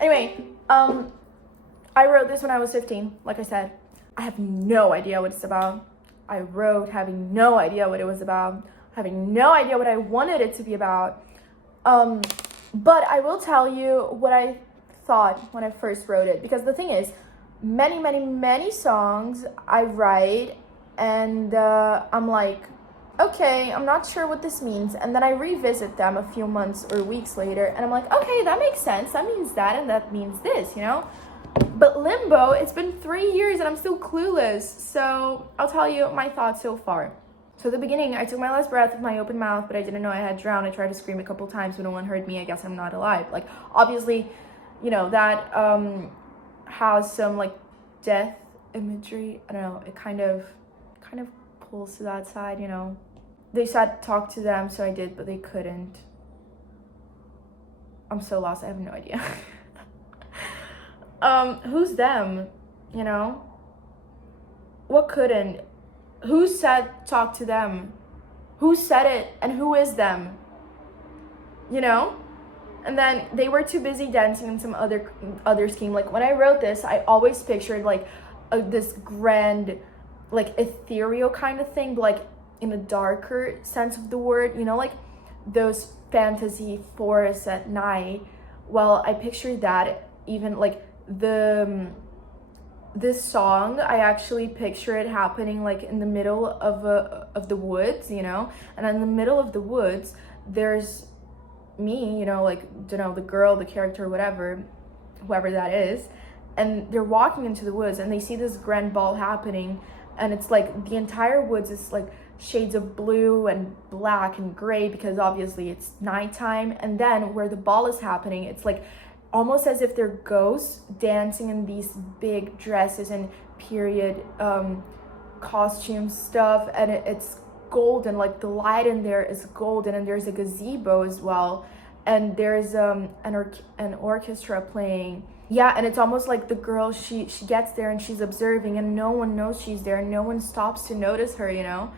Anyway, I wrote this when I was 15, like I said. I have no idea what it's about. I wrote having no idea what it was about, having no idea what I wanted it to be about. But I will tell you what I thought when I first wrote it, because the thing is, many songs I write and I'm like, okay, I'm not sure what this means, and then I revisit them a few months or weeks later and I'm like, okay, that makes sense, that means that and that means this, you know. But Limbo, it's been 3 years and I'm still clueless. So I'll tell you my thoughts so far. So at the beginning, I took my last breath with my open mouth, but I didn't know I had drowned. I tried to scream a couple times, but no one heard me. I guess I'm not alive. Like, obviously, you know, that has some like death imagery. I don't know, it kind of pulls to that side, you know. They said talk to them, so I did, but they couldn't. I'm so lost, I have no idea. Who's them, you know? What couldn't? Who said talk to them? Who said it and who is them? You know? And then they were too busy dancing in some other scheme. Like, when I wrote this, I always pictured like this grand, like ethereal kind of thing, but like in a darker sense of the word, you know, like those fantasy forests at night. Well, I pictured that. Even like this song, I actually picture it happening like in the middle of the woods, you know, and in the middle of the woods there's me, you know, like, you know, the girl, the character, whatever, whoever that is, and they're walking into the woods and they see this grand ball happening, and it's like the entire woods is like shades of blue and black and gray because obviously it's nighttime, and then where the ball is happening, it's like almost as if they're ghosts dancing in these big dresses and period costume stuff, and it's golden, like the light in there is golden, and there's a gazebo as well, and there's an orchestra playing. Yeah, and it's almost like the girl, she gets there and she's observing and no one knows she's there and no one stops to notice her, you know.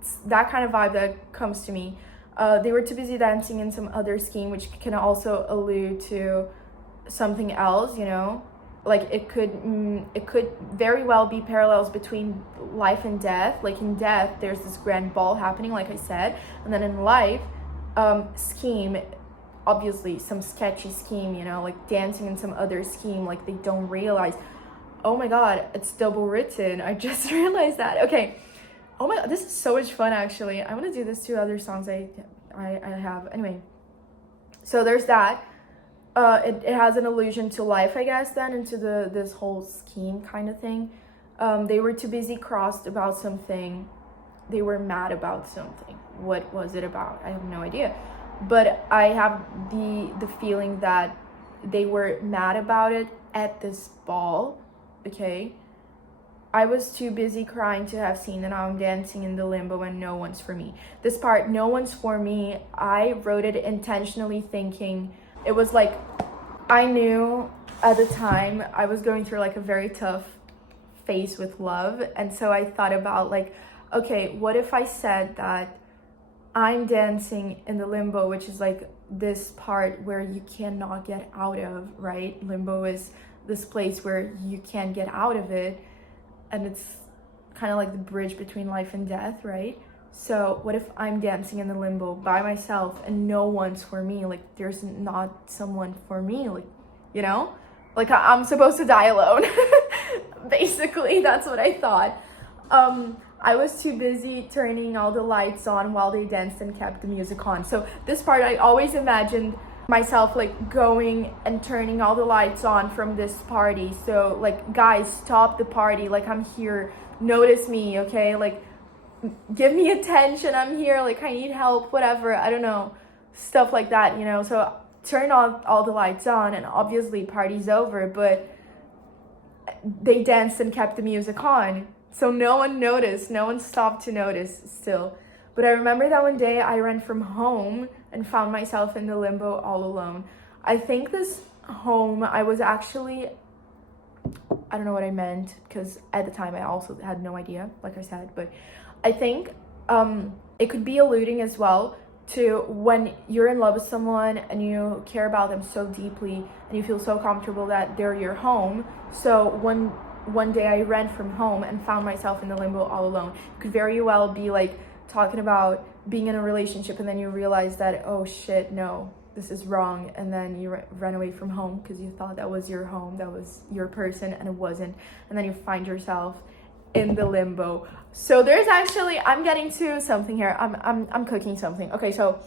It's that kind of vibe that comes to me. They were too busy dancing in some other scheme, which can also allude to something else, you know, like it could very well be parallels between life and death. Like in death there's this grand ball happening, like I said, and then in life, scheme, obviously some sketchy scheme, you know, like dancing in some other scheme, like they don't realize, oh my god, it's double written, I just realized that. Okay, oh my god, this is so much fun. Actually, I want to do this to other songs I have. Anyway, so there's that. It has an allusion to life, I guess, then, into this whole scheme kind of thing. They were too busy crossed about something. They were mad about something. What was it about? I have no idea. But I have the feeling that they were mad about it at this ball, okay? I was too busy crying to have seen that I'm dancing in the limbo and no one's for me. This part, no one's for me, I wrote it intentionally thinking, it was like, I knew at the time I was going through like a very tough phase with love. And so I thought about like, okay, what if I said that I'm dancing in the limbo, which is like this part where you cannot get out of, right? Limbo is this place where you can't get out of it. And it's kind of like the bridge between life and death, right? So what if I'm dancing in the limbo by myself and no one's for me? Like there's not someone for me, like, you know, like I'm supposed to die alone. Basically, that's what I thought. I was too busy turning all the lights on while they danced and kept the music on. So this part, I always imagined myself like going and turning all the lights on from this party. So like, guys, stop the party, like I'm here, notice me, okay? Like, give me attention, I'm here, like I need help, whatever, I don't know, stuff like that, you know. So turn all the lights on and obviously party's over, but they danced and kept the music on, so no one noticed, no one stopped to notice still. But I remember that one day I ran from home and found myself in the limbo all alone. I think this home, I was actually, I don't know what I meant, because at the time I also had no idea, like I said, but I think it could be alluding as well to when you're in love with someone and you care about them so deeply and you feel so comfortable that they're your home. So one day I ran from home and found myself in the limbo all alone. It could very well be like talking about being in a relationship and then you realize that, oh shit, no, this is wrong, and then you run away from home because you thought that was your home, that was your person, and it wasn't, and then you find yourself in the limbo. So there's actually, I'm getting to something here. I'm cooking something. Okay, so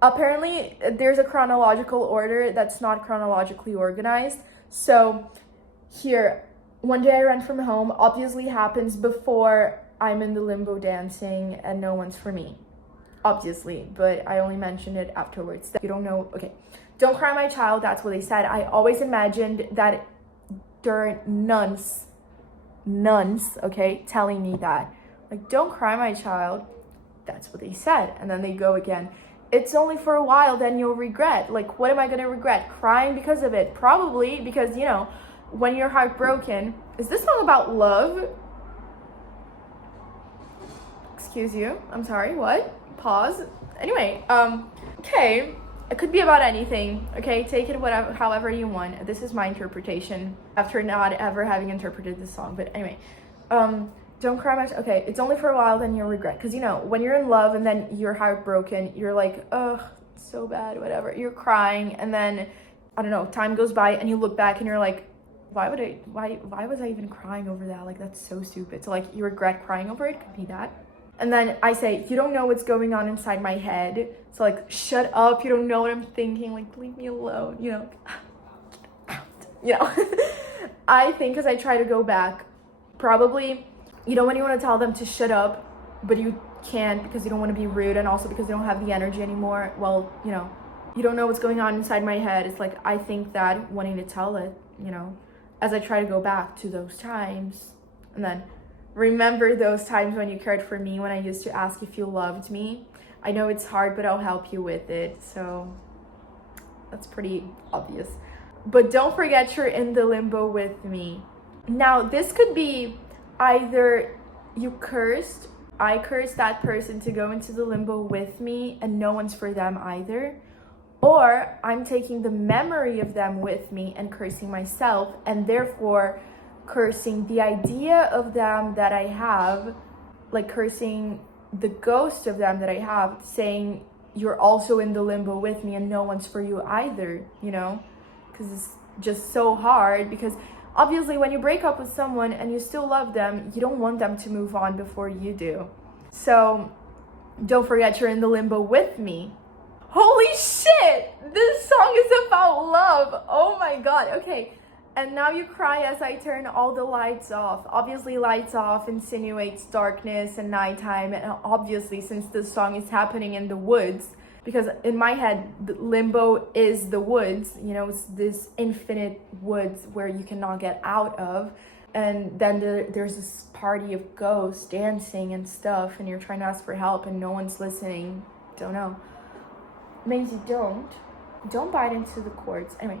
apparently there's a chronological order that's not chronologically organized. So here, one day I ran from home obviously happens before I'm in the limbo dancing and no one's for me. Obviously, but I only mentioned it afterwards. You don't know, okay. Don't cry my child, that's what they said. I always imagined that there are nuns, okay, telling me that. Like, don't cry my child, that's what they said. And then they go again, it's only for a while, then you'll regret. Like, what am I gonna regret? Crying because of it? Probably, because, you know, when you're heartbroken, is this song about love? Excuse you, I'm sorry, what? Pause. Anyway, okay, it could be about anything, okay? Take it whatever, however you want. This is my interpretation after not ever having interpreted this song. But anyway, don't cry much. Okay, it's only for a while, then you'll regret. Because, you know, when you're in love and then you're heartbroken, you're like, ugh, it's so bad, whatever. You're crying, and then, I don't know, time goes by and you look back and you're like, why was I even crying over that? Like, that's so stupid. So, like, you regret crying over it, could be that. And then I say, you don't know what's going on inside my head. So, like, shut up. You don't know what I'm thinking. Like, leave me alone, you know. I think because I try to go back. Probably, you know, when you want to tell them to shut up, but you can't because you don't want to be rude and also because they don't have the energy anymore. Well, you know, you don't know what's going on inside my head. It's like, I think that wanting to tell it, you know, as I try to go back to those times. And then remember those times when you cared for me, when I used to ask if you loved me. I know it's hard, but I'll help you with it. So that's pretty obvious. But don't forget you're in the limbo with me. Now, this could be either I cursed that person to go into the limbo with me and no one's for them either. Or I'm taking the memory of them with me and cursing myself, and therefore cursing the idea of them that I have, like cursing the ghost of them that I have, saying you're also in the limbo with me and no one's for you either, you know? Because it's just so hard, because obviously when you break up with someone and you still love them, you don't want them to move on before you do. So don't forget you're in the limbo with me. Holy shit! This song is about love. Oh my god. Okay. And now you cry as I turn all the lights off. Obviously, lights off insinuates darkness and nighttime. And obviously, since this song is happening in the woods, because in my head, the limbo is the woods. You know, it's this infinite woods where you cannot get out of. And then there's this party of ghosts dancing and stuff. And you're trying to ask for help and no one's listening. Don't know. Means you don't bite into the cords. Anyway.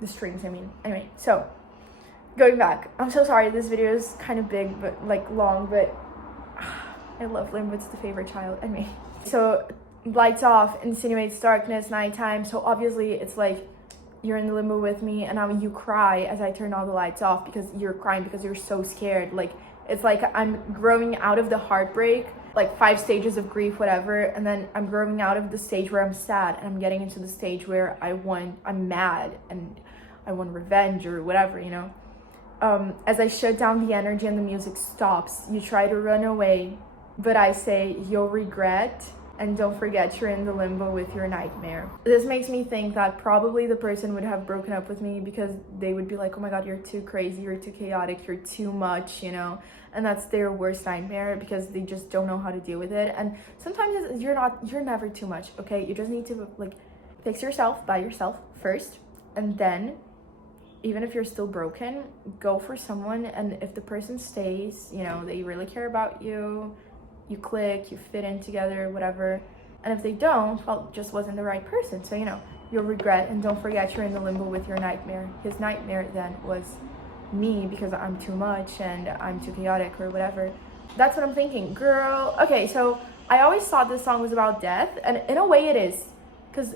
The strings, I mean. Anyway, so going back, I'm so sorry this video is kind of big, but like long, but I love Limbo, it's the favorite child. Anyway, so lights off insinuates darkness, nighttime. So obviously it's like you're in the limbo with me, and now you cry as I turn all the lights off because you're crying because you're so scared. Like, it's like I'm growing out of the heartbreak, like 5 stages of grief, whatever, and then I'm growing out of the stage where I'm sad and I'm getting into the stage where I'm mad and I want revenge or whatever, you know. As I shut down the energy and the music stops, you try to run away, but I say you'll regret, and don't forget you're in the limbo with your nightmare. This makes me think that probably the person would have broken up with me because they would be like, oh my god, you're too crazy, you're too chaotic, you're too much, you know. And that's their worst nightmare because they just don't know how to deal with it. And sometimes you're never too much, okay? You just need to like fix yourself by yourself first, and then even if you're still broken, go for someone. And if the person stays, you know, they really care about you, you click, you fit in together, whatever. And if they don't, well, it just wasn't the right person. So, you know, you'll regret, and don't forget you're in the limbo with your nightmare. His nightmare then was me because I'm too much and I'm too chaotic or whatever. That's what I'm thinking, girl. Okay, so I always thought this song was about death, and in a way it is.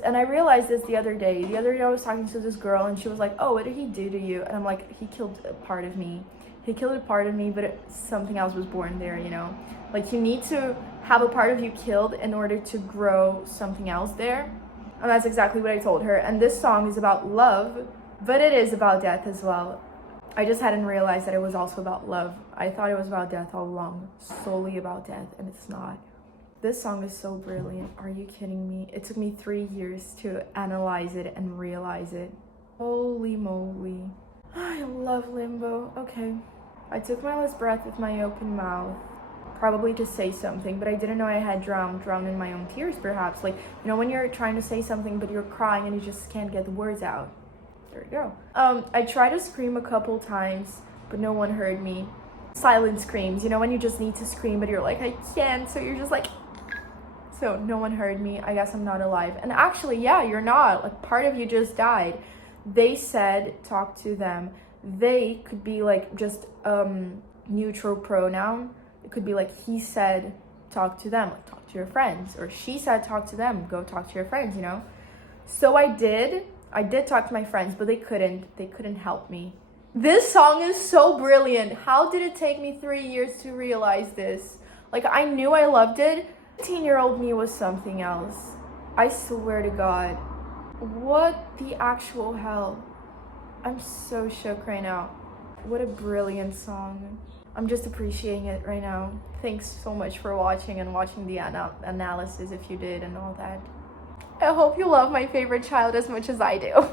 And I realized this the other day. The other day I was talking to this girl, and she was like, oh, what did he do to you? And I'm like, he killed a part of me. He killed a part of me, but something else was born there, you know? Like, you need to have a part of you killed in order to grow something else there. And that's exactly what I told her. And this song is about love, but it is about death as well. I just hadn't realized that it was also about love. I thought it was about death all along, solely about death, and it's not. This song is so brilliant. Are you kidding me? It took me 3 years to analyze it and realize it. Holy moly. I love Limbo. Okay. I took my last breath with my open mouth, probably to say something, but I didn't know I had drowned in my own tears, perhaps. Like, you know, when you're trying to say something, but you're crying and you just can't get the words out. There you go. I tried to scream a couple times, but no one heard me. Silent screams, you know, when you just need to scream, but you're like, I can't, so you're just like... So no one heard me. I guess I'm not alive. And actually, yeah, you're not. Like, part of you just died. They said, talk to them. They could be like just neutral pronoun. It could be like, he said, talk to them, like talk to your friends. Or she said, talk to them, go talk to your friends, you know? So I did talk to my friends, but they couldn't help me. This song is so brilliant. How did it take me 3 years to realize this? Like, I knew I loved it. 18-year-old me was something else. I swear to God. What the actual hell? I'm so shook right now. What a brilliant song. I'm just appreciating it right now. Thanks so much for watching and watching the analysis if you did and all that. I hope you love my favorite child as much as I do.